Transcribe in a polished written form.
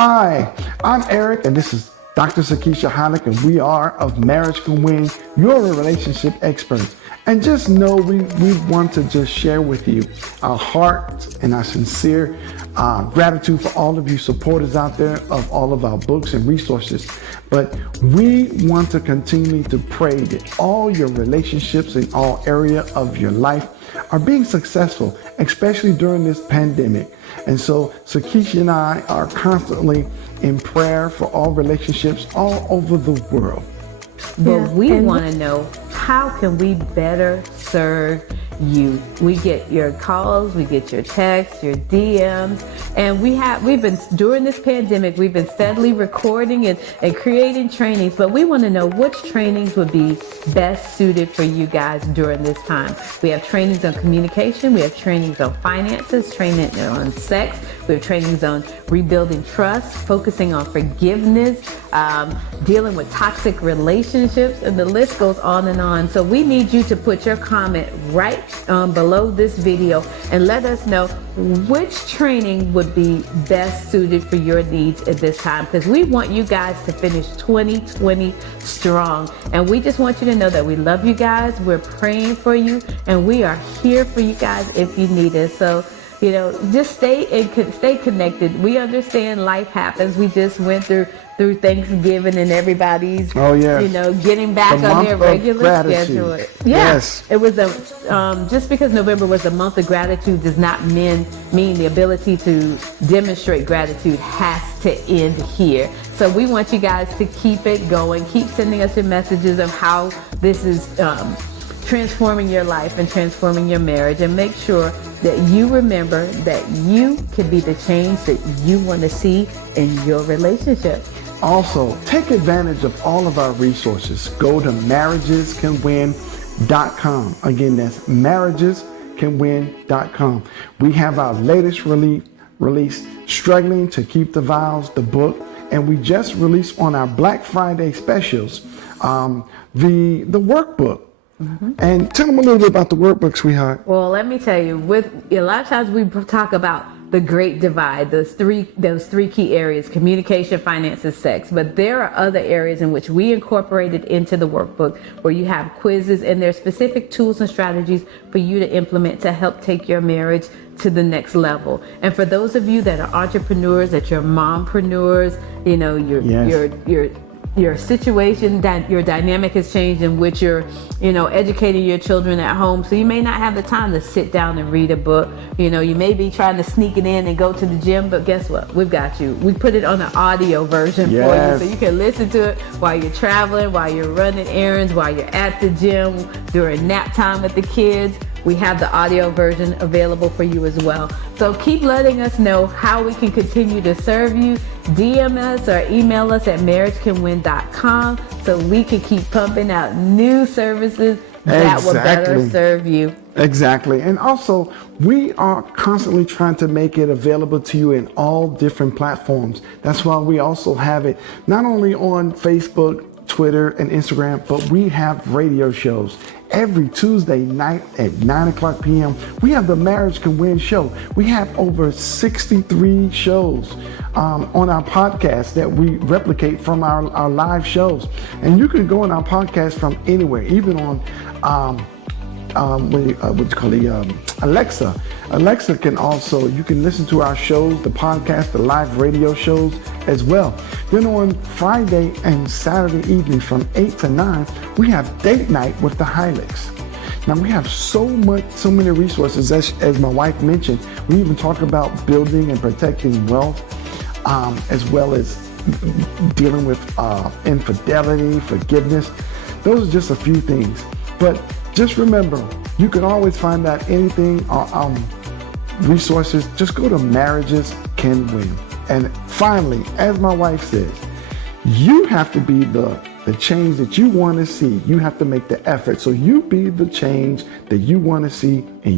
Hi, I'm Eric, and this is Dr. Keisha, and we are of Marriage Can Win, your relationship experts. And just know we want to just share with you our heart and our sincere gratitude for all of you supporters out there of all of our books and resources. But we want to continue to pray that all your relationships in all area of your life are being successful, especially during this pandemic. And so Keisha and I are constantly in prayer for all relationships all over the world. But we want to know, how can we better serve you? We get your calls, we get your texts, your DMs, and we've been, during this pandemic, we've been steadily recording and creating trainings, but we want to know which trainings would be best suited for you guys during this time. We have trainings on communication, we have trainings on finances, training on sex, we have trainings on rebuilding trust, focusing on forgiveness, dealing with toxic relationships, and the list goes on and on. So we need you to put your comment right below this video and let us know which training would be best suited for your needs at this time, because we want you guys to finish 2020 strong. And we just want you to know that we love you guys, we're praying for you, and we are here for you guys if you need us. So just stay connected. We understand life happens. We just went through Thanksgiving and everybody's, getting back on their regular schedule. Yes. It was just because November was a month of gratitude does not mean the ability to demonstrate gratitude has to end here. So we want you guys to keep it going. Keep sending us your messages of how this is transforming your life and transforming your marriage, and make sure that you remember that you can be the change that you want to see in your relationship. Also, take advantage of all of our resources. Go to marriagescanwin.com. Again, that's marriagescanwin.com. We have our latest release, Struggling to Keep the Vows, the book, and we just released on our Black Friday specials, the workbook. Mm-hmm. And tell them a little bit about the workbook, sweetheart. Well, let me tell you, with a lot of times we talk about the great divide, those three key areas: communication, finances, sex. But there are other areas in which we incorporated into the workbook where you have quizzes and there's specific tools and strategies for you to implement to help take your marriage to the next level. And for those of you that are entrepreneurs, that you're mompreneurs, your situation, that your dynamic has changed in which you're educating your children at home, so you may not have the time to sit down and read a book. You may be trying to sneak it in and go to the gym, but guess what? We've got you. We put it on an audio version for you, so you can listen to it while you're traveling, while you're running errands, while you're at the gym, during nap time with the kids. We have the audio version available for you as well. So keep letting us know how we can continue to serve you. DM us or email us at marriagecanwin.com so we can keep pumping out new services that will better serve you. Exactly. And also, we are constantly trying to make it available to you in all different platforms. That's why we also have it not only on Facebook, Twitter, and Instagram, but we have radio shows. Every Tuesday night at 9:00 p.m., we have the Marriage Can Win show. We have over 63 shows on our podcast that we replicate from our live shows. And you can go on our podcast from anywhere, even on Alexa. Alexa can also, you can listen to our shows, the podcast, the live radio shows as well. Then on Friday and Saturday evening from 8 to 9, we have date night with the Hilux. Now we have so many resources, as my wife mentioned. We even talk about building and protecting wealth, as well as dealing with infidelity, forgiveness. Those are just a few things. But just remember, you can always find out anything resources. Just go to Marriages Can Win. And finally, as my wife says, you have to be the change that you want to see. You have to make the effort. So you be the change that you want to see in